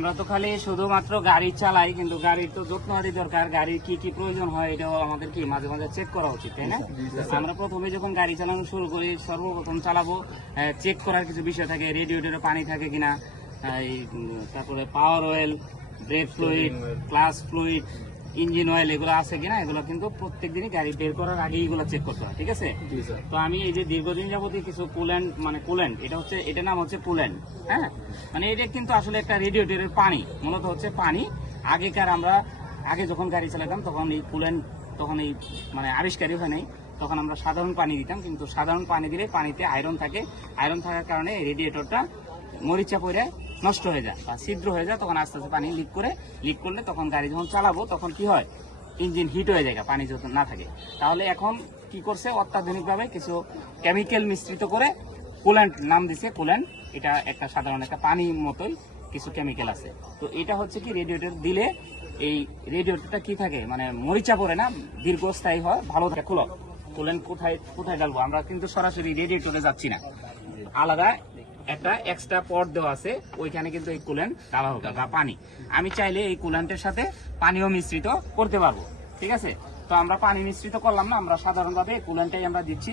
আমরা তো খালি শুধুমাত্র গাড়ি চালাই, কিন্তু গাড়ির তো যত্ন আদি দরকার। গাড়ির কি কি প্রয়োজন হয় এটাও আমাদের কি মাঝে মাঝে চেক করা উচিত, তাই না? আমরা প্রথমে যখন গাড়ি চালানো শুরু করি সর্বপ্রথম চালাবো, চেক করার কিছু বিষয় থাকে। রেডিয়েটরে পানি থাকে কিনা, তারপরে পাওয়ার oil, break fluid, class fluid, engine oil এগুলো আছে কিনা, এগুলো কিন্তু প্রত্যেক দিনই গাড়ি বের করার আগে এগুলো চেক করতে হয়, ঠিক আছে? তো আমি এই যে দীর্ঘদিন যাবতীয় কিছু কুল্যান্ট এটা নাম হচ্ছে কুল্যান্ট, হ্যাঁ। মানে এটা কিন্তু আসলে একটা রেডিয়েটরের পানি, মূলত হচ্ছে পানি। আগে যখন গাড়ি চালাতাম তখন এই কুল্যান্ট আবিষ্কারই হয় নাই, তখন আমরা সাধারণ পানি দিতাম। কিন্তু সাধারণ পানি দিলে পানিতে আয়রন থাকে, আয়রন থাকার কারণে রেডিয়েটরটা মরিচা পড়ে নষ্ট হয়ে যায় বা ছিদ্র হয়ে যায়। তখন আস্তে আস্তে পানি লিক করলে তখন গাড়ি যখন চালাবো তখন কি হয়, ইঞ্জিন হিট হয়ে যায় পানি যত না থাকে। তাহলে এখন কি করছে, অত্যাধুনিকভাবে কিছু কেমিক্যাল মিশ্রিত করে কুল্যান্ট নাম দিছে কুল্যান্ট। এটা একটা সাধারণ একটা পানির মতোই কিছু কেমিক্যাল আছে। তো এটা হচ্ছে কি, রেডিয়েটর দিলে এই রেডিয়েটরটা কি থাকে, মানে মরিচা পড়ে না, দীর্ঘস্থায়ী হয়, ভালো থাকে। খুলো, কুল্যান্ট কোথায় ডালবো? আমরা কিন্তু সরাসরি রেডিয়েটরে যাচ্ছি না, আলাদা একটা এক্সট্রা পট দেওয়া আছে, ওইখানে কিন্তু এই কুল্যান্ট ডালা হবে বা পানি। আমি চাইলে এই কুল্যান্টের সাথে পানিও মিশ্রিত করতে পারবো, ঠিক আছে? তো আমরা পানি মিশ্রিত করলাম না, আমরা সাধারণভাবে কুল্যান্টটাই আমরা দিচ্ছি।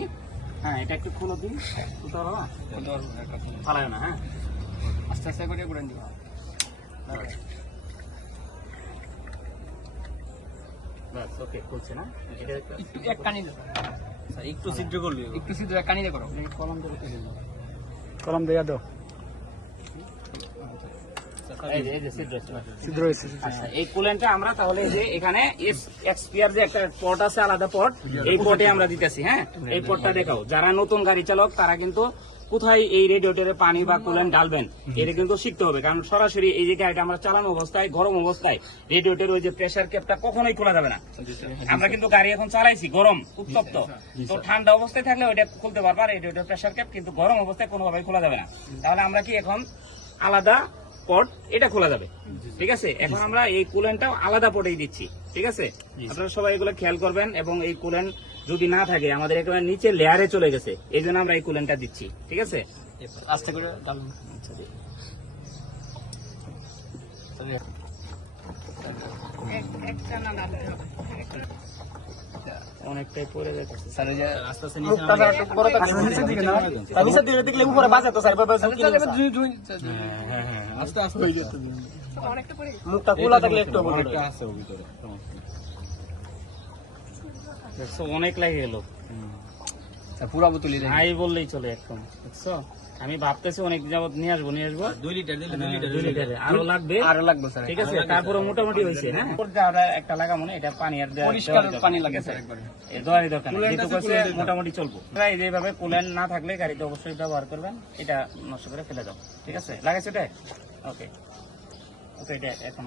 হ্যাঁ, এটা একটু খুলে দিন, খুলতে পারবো না, ফালায় না। হ্যাঁ, আস্তে আস্তে করে কুল্যান্ট দিই। বাস, ওকে, খুলছে না? এটা এক কানি দাও, একটু ছিদ্র করলি, একটু ছিদ্র এক কানি দিয়ে করো, কলম দিয়ে করতে দিন, কলম দিয়ে দাও। এই কুল্যান্টটা আমরা তাহলে যে এখানে এক্সপিআর যে একটা পট আছে, আলাদা পট, এই পটে আমরা দিতেছি। হ্যাঁ, এই পটটা দেখাও। যারা নতুন গাড়ি চালক তারা কিন্তু কোথায় এই রেডিয়েটরে পানি বা কুল্যান্ট ডালবেন এটা কিন্তু শিখতে হবে। কারণ সরাসরি এই যে গাড়িটা আমরা চালানো অবস্থায়, গরম অবস্থায় রেডিয়েটরের ওই যে প্রেসার ক্যাপটা কখনোই খোলা যাবে না। আমরা কিন্তু গাড়ি এখন চালাইছি গরম, উত্তপ্ত, তো ঠান্ডা অবস্থায় থাকলে ওইটা খুলতে পারবা রেডিয়েটর প্রেসার ক্যাপ, কিন্তু গরম অবস্থায় কোনোভাবেই খোলা যাবে না। তাহলে আমরা কি এখন আলাদা পট এটা খোলা যাবে, ঠিক আছে? এখন আমরা এই কুল্যান্টটাও আলাদা পটেই দিচ্ছি, ঠিক আছে? আপনারা সবাই এগুলো খেয়াল করবেন। এবং এই কুল্যান্ট যদি না থাকে, আমাদের একেবারে নিচে লেয়ারে চলে গেছে, এই জন্য আমরা এই কুল্যান্টটা দিচ্ছি, ঠিক আছে? আস্তে করে অনেকটাই পড়ে যাচ্ছে স্যার, এই যে আস্তে আস্তে নিচে নিচে দিকে দেখলে উপরে বাজে তো স্যার, হ্যাঁ আস্তে আস্তে হয়ে যাচ্ছে, অনেকটা পড়ে মুখটা খোলা থাকলে একটু অনেকটা আছে ওর ভিতরে, দেখছো অনেক লাগে গেল। পুরা বোতলই নাই বললেই চলে একদম, দেখছো? আমি ভাবতেছি অনেক যাবত নিয়ে আসবো 2 লিটার আরো লাগবে স্যার, ঠিক আছে? তারপরে মোটামুটি হয়েছে। হ্যাঁ, একটা লাগাবো না, এটা পানি আর পানি লাগে স্যার, একবারে দোয়ারি দরকার নেই, যেটুকু আছে মোটামুটি চলবো। এইভাবে কুল্যান্ট না থাকলে গাড়িতে অবশ্যই ব্যবহার করবেন, এটা নষ্ট করে ফেলে দাও, ঠিক আছে? লাগাইছে এটা, ওকে ওকে, এটা এখন